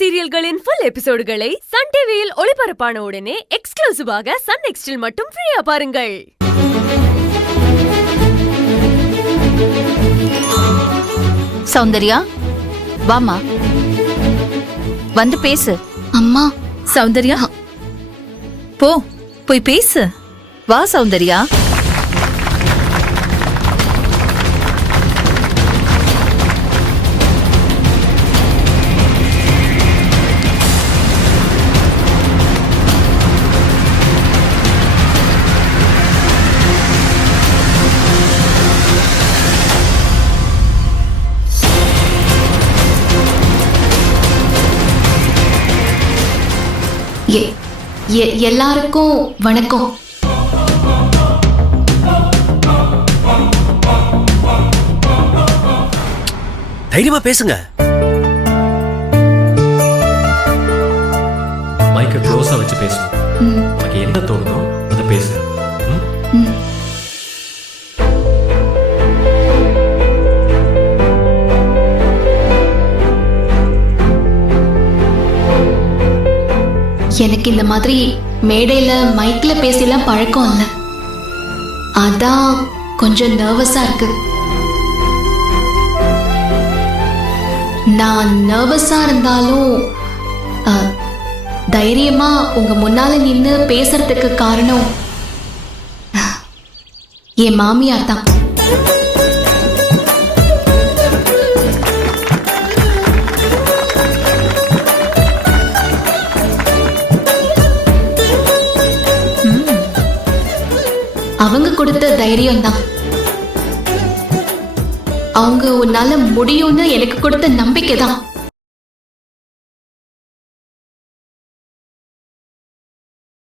சீரியல்களின் full எபிசோடுகளை Sun டிவியில் ஒளிபரப்பான உடனே எக்ஸ்க்ளூசிவாக சன் நெக்ஸ்டில் மட்டும் ஃப்ரீயா பாருங்கள். சௌந்தர்யா, வாமா, வந்து பேசு. அம்மா. சௌந்தர்யா, போய் பேசு. வா சௌந்தர்யா. எல்லாருக்கும் வணக்கம். தைரியமா பேசுங்க. மைக்க க்ளோஸா வச்சு பேசணும். உனக்கு என்ன தோணுதோ அதை பேசு. எனக்கு இந்த மாதிரி மேடையில மைக்ல பேசிலாம் பழக்கம் இல்ல, அதான் கொஞ்சம் நர்வஸா இருக்கு. நான் நர்வஸா இருந்தாலும் தைரியமா உங்க முன்னால நின்று பேசுறதுக்கு காரணம் என் மாமியார் தான். அவங்க கொடுத்த தைரியம் தான், அவங்க உன்னால முடியும்னு எனக்கு கொடுத்த நம்பிக்கை தான்.